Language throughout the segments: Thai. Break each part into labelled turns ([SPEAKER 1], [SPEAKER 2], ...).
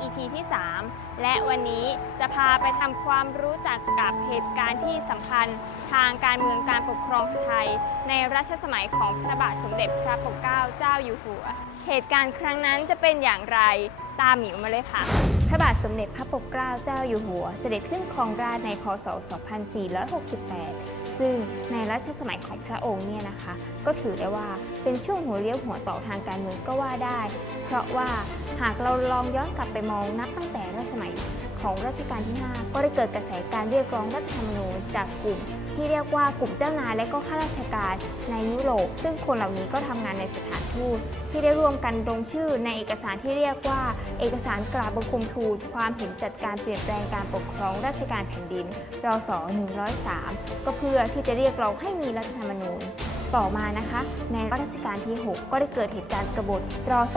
[SPEAKER 1] EP ที่ 3 และวันนี้จะพาไปทำความรู้จักกับเหตุการณ์ที่สำคัญทางการเมืองการปกครองไทย ในรัชสมัยของพระบาทสมเด็จพระปกเกล้าเจ้าอยู่หัว เหตุการณ์ครั้งนั้นจะเป็นอย่างไรตามหมิวมาเลยค่ะ พระบาทสมเด็จพระปกเกล้าเจ้าอยู่หัว เสด็จขึ้นครองราชในพศ 2468 ซึ่งในรัชสมัยของพระองค์เนี่ยนะคะ ก็ถือได้ว่าเป็นช่วงหัวเลี้ยวหัวต่อทางการเมืองก็ว่าได้ เพราะว่าหากเราลองย้อนกลับไปมองนับตั้งแต่รัชสมัย ของรัชกาลที่ 5 ก็ได้เกิดกระแสการเรียกร้องรัฐธรรมนูญจากกลุ่ม ที่เรียกว่ากลุ่มเจ้านายและก็ข้าราชการในยุโรป ซึ่งคนเหล่านี้ก็ทำงานในสถานทูตที่ได้ร่วมกันลงชื่อในเอกสารที่เรียกว่า เอกสารกราบบังคมทูลความเห็นจัดการเปลี่ยนแปลงการปกครองราชการแผ่นดินรศ103 ก็เพื่อที่จะเรียกร้องให้มีรัฐธรรมนูญ ต่อมานะคะ ในรัชกาลที่ 6 ก็ได้เกิดเหตุการณ์กบฏรอศ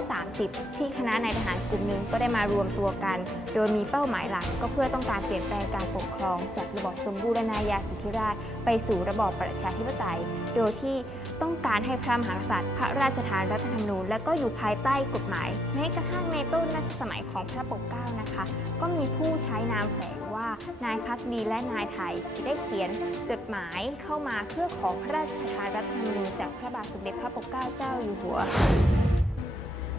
[SPEAKER 1] 130 ที่คณะนายทหารกลุ่มหนึ่งก็ได้มารวมตัวกัน โดยมีเป้าหมายหลักก็เพื่อต้องการเปลี่ยนแปลงการปกครอง จากระบอบสมบูรณาญาสิทธิราชย์ไปสู่ระบอบประชาธิปไตย โดยที่ต้องการให้พระมหากษัตริย์ พระราชทานรัฐธรรมนูญและก็อยู่ภายใต้กฎหมายแม้กระทั่งในต้นรัชสมัยของพระปกเกล้านะคะ ก็มีผู้ใช้นามแฝงว่านายพักดีและนายไทยได้เขียนจดหมายเข้ามาเพื่อขอพระราชชทานรัฐธรรมนูญจากพระบาทสมเด็จพระปกเกล้าเจ้าอยู่หัว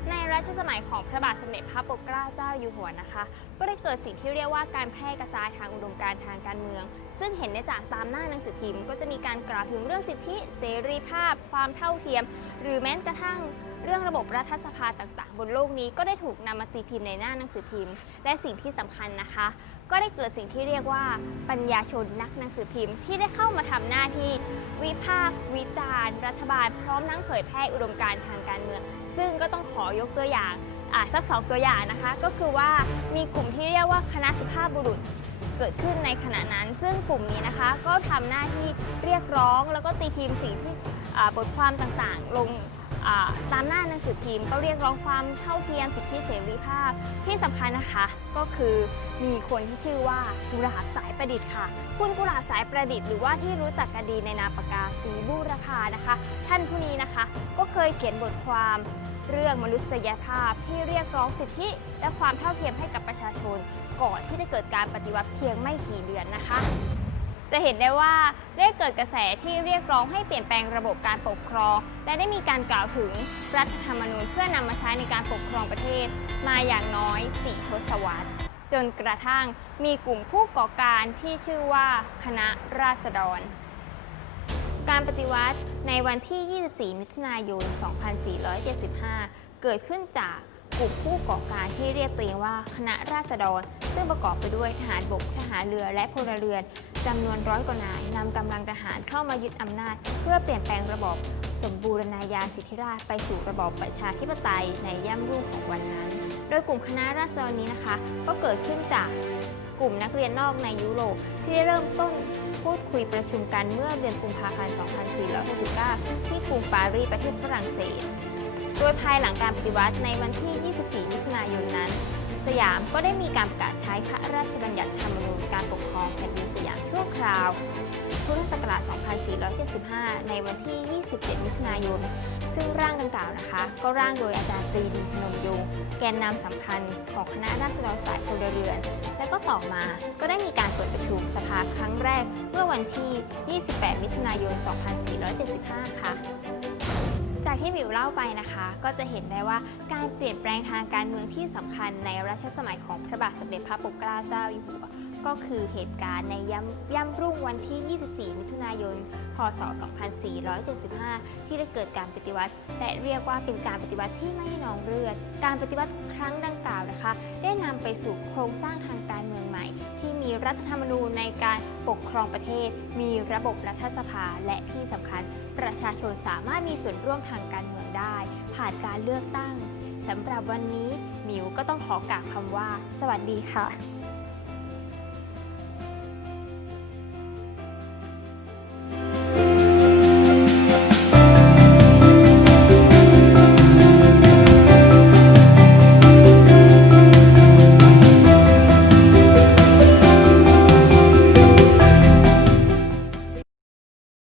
[SPEAKER 1] ในรัชสมัยของพระบาทสมเด็จพระปกเกล้าเจ้าอยู่หัวนะคะ ก็ได้เกิดสิ่งที่เรียกว่าการแพร่กระจายทางอุดมการณ์ทางการเมือง ซึ่งเห็นได้จากตามหน้าหนังสือพิมพ์ ก็จะมีการกล่าวถึงเรื่องสิทธิเสรีภาพ ความเท่าเทียม หรือแม้กระทั่งเรื่องระบบรัฐสภาต่างๆ บนโลกนี้ก็ได้ถูกนำมาตีพิมพ์ในหน้าหนังสือพิมพ์ และสิ่งที่สำคัญนะคะ ก็ได้เกิดสิ่งที่เรียกว่าปัญญาชนนักหนังสือพิมพ์ ที่ได้เข้ามาทำหน้าที่วิพากษ์วิจารณ์ รัฐบาลพร้อมทั้งเผยแพร่อุดมการณ์ทางการเมือง ซึ่งก็ต้องขอยกตัวอย่างสักสองตัวอย่างนะคะ ก็คือว่ามีกลุ่มที่เรียกว่าคณะสุภาพบุรุษเกิดขึ้นในขณะนั้น ซึ่งกลุ่มนี้นะคะก็ทำหน้าที่เรียกร้อง แล้วก็ตีพิมพ์สิ่งที่บทความต่างๆ ลง ตามหน้าหนังสือพิมพ์ก็เรียกร้องความเท่าเทียมสิทธิเสรีภาพ ที่สำคัญนะคะก็คือมีคนที่ชื่อว่ากุหลาบสายประดิษฐ์ค่ะ คุณกุหลาบสายประดิษฐ์หรือว่าที่รู้จักกันดีในนามปากกาสีบูรพานะคะ ท่านผู้นี้นะคะก็เคยเขียนบทความเรื่องมนุษยภาพที่เรียกร้องสิทธิ และความเท่าเทียมให้กับประชาชน ก่อนที่จะเกิดการปฏิวัติเพียงไม่กี่เดือนนะคะ จะเห็นได้ว่าได้เกิดกระแสที่เรียกร้องให้เปลี่ยนแปลงระบบการปกครอง และได้มีการกล่าวถึงรัฐธรรมนูญเพื่อนำมาใช้ในการปกครองประเทศ มาอย่างน้อย 4 ทศวรรษ จนกระทั่งมีกลุ่มผู้ก่อการที่ชื่อว่าคณะราษฎร การปฏิวัติในวันที่ 24 มิถุนายน 2475 เกิดขึ้นจาก กลุ่มผู้ก่อการที่เรียกตัวเองว่าคณะราษฎร ซึ่งประกอบไปด้วยทหารบก ทหารเรือ และพลเรือนจำนวนร้อยกว่านายนำกำลังทหารเข้ามายึดอำนาจ เพื่อเปลี่ยนแปลงระบอบสมบูรณาญาสิทธิราชไปสู่ระบอบประชาธิปไตยในย่ำรุ่งของวันนั้น โดยกลุ่มคณะราษฎรนี้นะคะ ก็เกิดขึ้นจากกลุ่มนักเรียนนอกในยุโรปที่ได้เริ่มต้นพูดคุยประชุมกันเมื่อเดือนกุมภาพันธ์ 2469 ที่กรุงปารีสประเทศฝรั่งเศส โดยภายหลังการปฏิวัติในวันที่ 24 มิถุนายนนั้น สยามก็ได้มีการประกาศใช้พระราชบัญญัติธรรมนูญการปกครองแผ่นดินสยามชั่วคราว พุทธศักราช 2475 ในวันที่ 27 มิถุนายน ซึ่งร่างดังกล่าวนะคะ ก็ร่างโดยอาจารย์ปรีดีพนมยงค์แกนนำสำคัญของคณะราษฎรศาสตร์พลเรือน และก็ต่อมาก็ได้มีการเปิดประชุมสภาครั้งแรกเมื่อวันที่ 28 มิถุนายน 2475 ค่ะ ที่บิวเล่าไปนะคะ ก็จะเห็นได้ว่าการเปลี่ยนแปลงทางการเมืองที่สำคัญในรัชสมัยของพระบาทสมเด็จพระปกเกล้าเจ้าอยู่หัว ก็คือเหตุการณ์ในย่ำย่ำรุ่งวันที่ 24 มิถุนายน พศ 2475 ที่ได้เกิดการปฏิวัติ และเรียกว่าเป็นการปฏิวัติที่ไม่นองเลือด การปฏิวัติครั้งดังกล่าวนะคะ ได้นำไปสู่โครงสร้างทางการเมืองใหม่ ที่มีรัฐธรรมนูญในการปกครองประเทศ มีระบบรัฐสภาและที่สำคัญ ประชาชนสามารถมีส่วนร่วมทางการเมืองได้ ผ่านการเลือกตั้งสำหรับวันนี้หมิวก็ต้องขอกล่าวคำว่า สวัสดีค่ะ